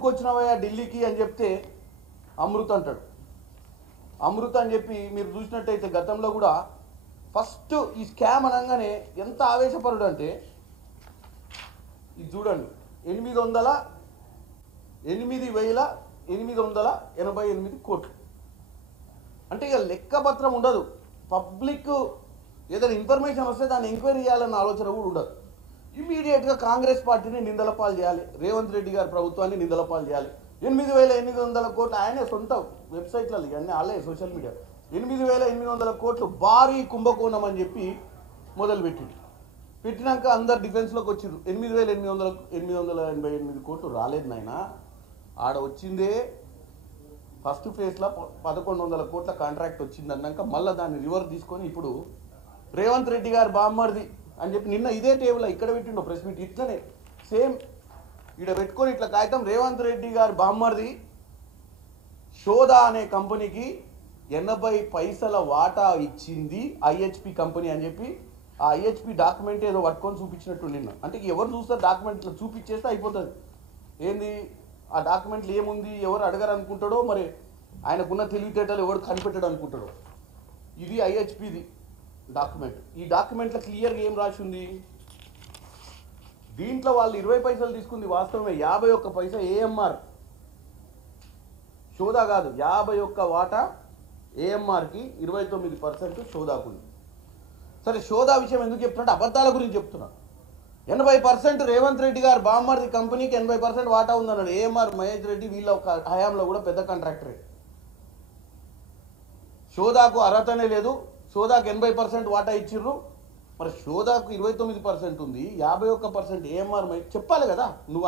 ఎందుకు వచ్చినావయ్యా ఢిల్లీకి అని చెప్తే అమృత్ అంటాడు. అమృత్ అని చెప్పి మీరు చూసినట్టయితే గతంలో కూడా ఫస్ట్ ఈ స్కామ్ అనగానే ఎంత ఆవేశపరుడు అంటే ఇది చూడండి 8,888 కోట్లు. అంటే ఇక లెక్కపత్రం ఉండదు. పబ్లిక్ ఏదైనా ఇన్ఫర్మేషన్ వస్తే దాన్ని ఎంక్వైరీ చేయాలన్న ఆలోచన కూడా ఉండదు. ఇమీడియట్గా కాంగ్రెస్ పార్టీని నిందల పాలు చేయాలి, రేవంత్ రెడ్డి గారి ప్రభుత్వాన్ని నిందల పాలు చేయాలి. 8,800 కోట్లు ఆయనే సొంత వెబ్సైట్లలో ఇవన్నీ వాళ్ళే సోషల్ మీడియా 8,800 కోట్లు భారీ కుంభకోణం అని చెప్పి పెట్టినాక అందరు డిఫెన్స్లోకి వచ్చిండ్రు. 8,888 కోట్లు రాలేదు నాయన. ఆడ వచ్చిందే ఫస్ట్ ఫేజ్లో 1,100 కోట్ల కాంట్రాక్ట్ వచ్చింది అన్నాక మళ్ళీ దాన్ని రివర్స్ తీసుకొని ఇప్పుడు రేవంత్ రెడ్డి గారు బామ్మర్ది అని చెప్పి నిన్న ఇదే టేబుల్ ఇక్కడ పెట్టిండో ప్రెస్ మీట్ ఇట్లనే సేమ్ ఇక్కడ పెట్టుకొని ఇట్లా కాగితం రేవంత్ రెడ్డి గారు బామ్మర్ది షోదా అనే కంపెనీకి 80 పైసల వాటా ఇచ్చింది ఐహెచ్పి కంపెనీ అని చెప్పి ఆ ఐహెచ్పి డాక్యుమెంట్ ఏదో పట్టుకొని చూపించినట్టు నిన్న. అంటే ఎవరు చూస్తారు డాక్యుమెంట్లో చూపించేస్తే అయిపోతుంది. ఏంది ఆ డాక్యుమెంట్లు ఏముంది ఎవరు అడగరు అనుకుంటాడో, మరి ఆయనకున్న తెలివితేటలు ఎవరు కనిపెట్టాడు అనుకుంటాడో. ఇది ఐహెచ్పిది డాక్యుమెంట్. ఈ డాక్యుమెంట్లో క్లియర్గా ఏం రాసి ఉంది, దీంట్లో వాళ్ళు 20 పైసలు తీసుకుంది వాస్తవమే. 51 పైసా ఏఎంఆర్ షోదా కాదు, 51 వాటా ఏఎంఆర్కి 29% షోదాకుంది. సరే షోదా విషయం ఎందుకు చెప్తున్నా, అబద్ధాల గురించి చెప్తున్నా. 80% రేవంత్ రెడ్డి గారు బామ్మర్ది కంపెనీకి 80% వాటా ఉందన్నాడు. ఏఎంఆర్ మహేష్ రెడ్డి వీళ్ళ హయాంలో కూడా పెద్ద కాంట్రాక్టరే. షోదాకు అర్హతనే లేదు, షోదాకు 80% వాటా ఇచ్చిర్రు. మరి షోదాకు 29% ఉంది, 51% ఏఎంఆర్ చెప్పాలి కదా. నువ్వు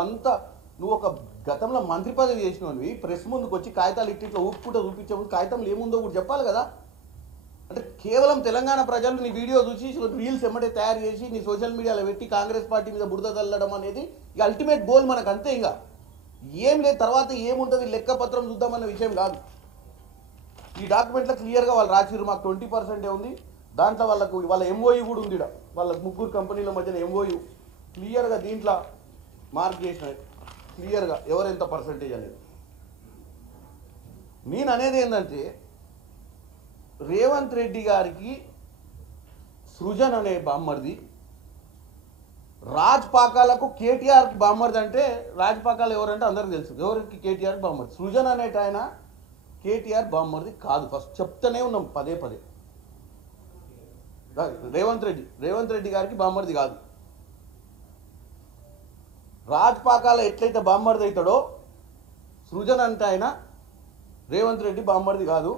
ఒక గతంలో మంత్రి పదవి చేసినవి ప్రెస్ ముందుకు వచ్చి కాగితాలు ఇట్లా ఊపుకుంటూ చూపించే ముందు కాగితంలో ఏముందో కూడా చెప్పాలి కదా. అంటే కేవలం తెలంగాణ ప్రజలు నీ వీడియో చూసి రీల్స్ ఎమ్మటే తయారు చేసి నీ సోషల్ మీడియాలో పెట్టి కాంగ్రెస్ పార్టీ మీద బురద చల్లడం అనేది ఇక అల్టిమేట్ గోల్ మనకు, అంతే. ఇంకా ఏం లేదు, తర్వాత ఏముంటుంది లెక్కపత్రం చూద్దామన్న విషయం కాదు. ఈ డాక్యుమెంట్లో క్లియర్గా వాళ్ళు రాసిర్రు మాకు 20% ఉంది. దాంట్లో వాళ్ళ ఎంఓయూ కూడా ఉంది. వాళ్ళ ముగ్గురు కంపెనీల మధ్యన ఎంఓయూ క్లియర్గా దీంట్లో మార్క్ చేసినాయి క్లియర్గా ఎవరెంత పర్సంటేజ్ అనేది. నేను అనేది ఏంటంటే రేవంత్ రెడ్డి గారికి సృజన్ అనే బామ్మర్ది, రాజ్ పాకాలకు కేటీఆర్ బామ్మర్ది. అంటే రాజ్ పాకాలు ఎవరంటే అందరికి తెలుసు, ఎవరికి కేటీఆర్ బామ్మర్ది. సృజన్ అనేట ఆయన కేటీఆర్ బామ్మర్ది కాదు. ఫస్ట్ చెప్తానే ఉన్నాం పదే పదే. రేవంత్ రెడ్డి గారికి బామ్మర్ది కాదు. రాజ్ పాకాల ఎట్లయితే బామ్మర్ది అవుతాడో సృజన్ అంటే ఆయన రేవంత్ రెడ్డి బామ్మర్ది కాదు.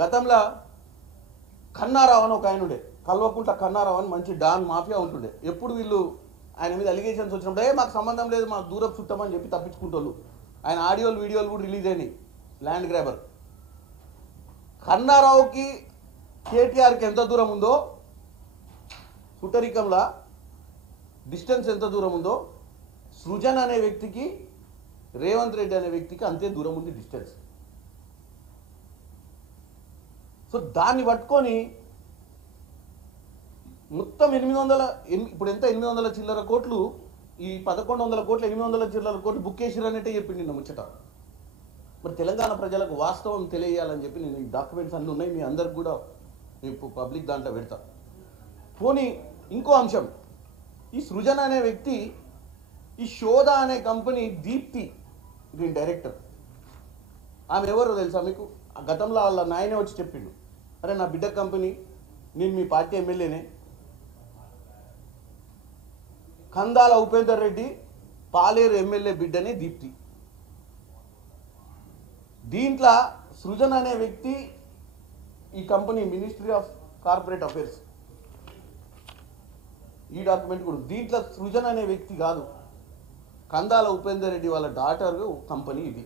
గతంలో కన్నారావు అని ఒక ఆయన ఉండే, కల్వకుంట్ల కన్నారావు అని మంచి డాన్ మాఫియా ఉంటుండే. ఎప్పుడు వీళ్ళు ఆయన మీద అలిగేషన్స్ వచ్చినప్పుడు మాకు సంబంధం లేదు, మాకు దూరపు చుట్టమని చెప్పి తప్పించుకుంటారు. ఆయన ఆడియోలు వీడియోలు కూడా రిలీజ్ అయినాయి. ల్యాండ్ గ్రాబర్ కన్నారావుకి కేటీఆర్కి ఎంత దూరం ఉందో, పుట్టరికంలో డిస్టెన్స్ ఎంత దూరం ఉందో, సృజన్ అనే వ్యక్తికి రేవంత్ రెడ్డి అనే వ్యక్తికి అంతే దూరం ఉంది డిస్టెన్స్. సో దాన్ని పట్టుకొని మొత్తం 800 ఇప్పుడు ఎంత 800 చిల్లర కోట్లు, ఈ 1,100 కోట్లు 800 చిల్లర కోట్లు బుక్ చేసిరు అనేటే చెప్పింది నిన్న ముచ్చట. మరి తెలంగాణ ప్రజలకు వాస్తవం తెలియజేయాలని చెప్పి నేను ఈ డాక్యుమెంట్స్ అన్నీ ఉన్నాయి, మీ అందరికి కూడా ఇప్పుడు పబ్లిక్ దాంట్లో పెడతా. పోనీ ఇంకో అంశం, ఈ సృజన్ అనే వ్యక్తి ఈ షోదా అనే కంపెనీ దీప్తి దీని డైరెక్టర్. ఆమె ఎవరో తెలుసా మీకు? గతంలో వాళ్ళ నాయనే వచ్చి చెప్పిండు, అరే నా బిడ్డ కంపెనీ, నేను మీ పార్టీ ఎమ్మెల్యేనే. కందాల ఉపేందర్ రెడ్డి పాలేరు ఎమ్మెల్యే బిడ్డనే దీప్తి. దీంట్లో సృజన్ అనే వ్యక్తి ఈ company ministry of corporate affairs, ఈ డాక్యుమెంట్ కూడా దీంట్లో సృజన్ అనే వ్యక్తి కాదు, కందాల ఉపేందర్ రెడ్డి వాళ్ళ డాటర్ కంపెనీ ఇది.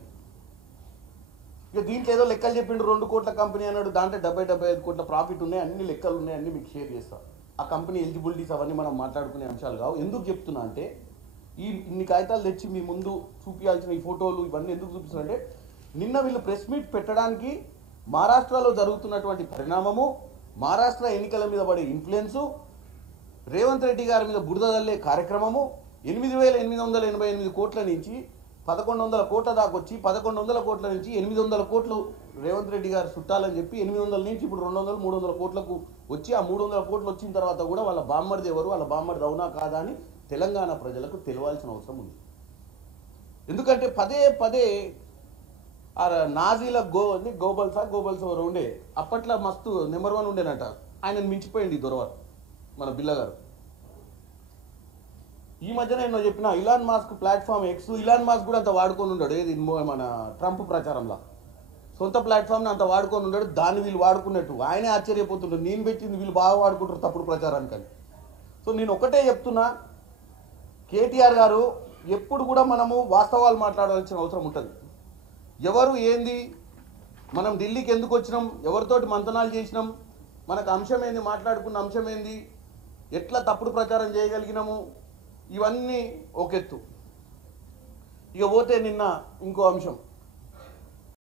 ఇక దీంట్లో ఏదో లెక్కలు చెప్పిండు, 2 కోట్ల కంపెనీ అన్నాడు, దాంట్లో 70-75 కోట్ల ప్రాఫిట్ ఉన్నాయి, అన్ని లెక్కలు ఉన్నాయి, అన్ని మీకు షేర్ చేస్తాను. ఆ కంపెనీ ఎలిజిబిలిటీస్ అవన్నీ మనం మాట్లాడుకునే అంశాలు కావు. ఎందుకు చెప్తున్నా అంటే ఇన్ని కాగితాలు తెచ్చి మీ ముందు చూపించాల్సిన ఈ ఫోటోలు ఇవన్నీ ఎందుకు చూపిస్తున్నా అంటే నిన్న వీళ్ళు ప్రెస్ మీట్ పెట్టడానికి మహారాష్ట్రలో జరుగుతున్నటువంటి పరిణామము, మహారాష్ట్ర ఎన్నికల మీద పడే ఇన్ఫ్లుయెన్సు, రేవంత్ రెడ్డి గారి మీద బురద జల్లే కార్యక్రమము, 8,888 కోట్ల నుంచి 1100 కోట్ల దాకా వచ్చి 1100 కోట్ల నుంచి 800 కోట్లు రేవంత్ రెడ్డి గారు చుట్టాలని చెప్పి 800 నుంచి ఇప్పుడు 200 300 కోట్లకు వచ్చి ఆ 300 కోట్లు వచ్చిన తర్వాత కూడా వాళ్ళ బామ్మర్ది ఎవరు, వాళ్ళ బామ్మర్ది అవునా కాదా అని తెలంగాణ ప్రజలకు తెలియాల్సిన అవసరం ఉంది. ఎందుకంటే పదే పదే ఆ నాజీల గోబల్స్ ఎవరు ఉండే అప్పట్లో మస్తు నెంబర్ 1 ఉండేనట. ఆయనను మించిపోయింది దొరవారు మన బిల్ల గారు. ఈ మధ్యన నేను చెప్పిన ఇలాన్ మాస్క్ ప్లాట్ఫామ్ ఎక్స్, ఇలాన్ మాస్క్ కూడా అంత వాడుకొని ఉన్నాడు. ఏది మన ట్రంప్ ప్రచారంలో సొంత ప్లాట్ఫామ్ని అంత వాడుకొని ఉన్నాడు. దాన్ని వీళ్ళు వాడుకున్నట్టు ఆయనే ఆశ్చర్యపోతుంటాడు. నేను పెట్టింది వీళ్ళు బాగా వాడుకుంటారు తప్పుడు ప్రచారానికి అని. సో నేను ఒకటే చెప్తున్నా, కేటీఆర్ గారు ఎప్పుడు కూడా మనము వాస్తవాలు మాట్లాడాల్సిన అవసరం ఉంటుంది. ఎవరు ఏంది, మనం ఢిల్లీకి ఎందుకు వచ్చినాం, ఎవరితోటి మంతనాలు చేసినాం, మనకు అంశం ఏంది, మాట్లాడుకున్న అంశం ఏంది, ఎట్లా తప్పుడు ప్రచారం చేయగలిగినాము, ఇవన్నీ ఒక ఎత్తు. ఇక పోతే నిన్న ఇంకో అంశం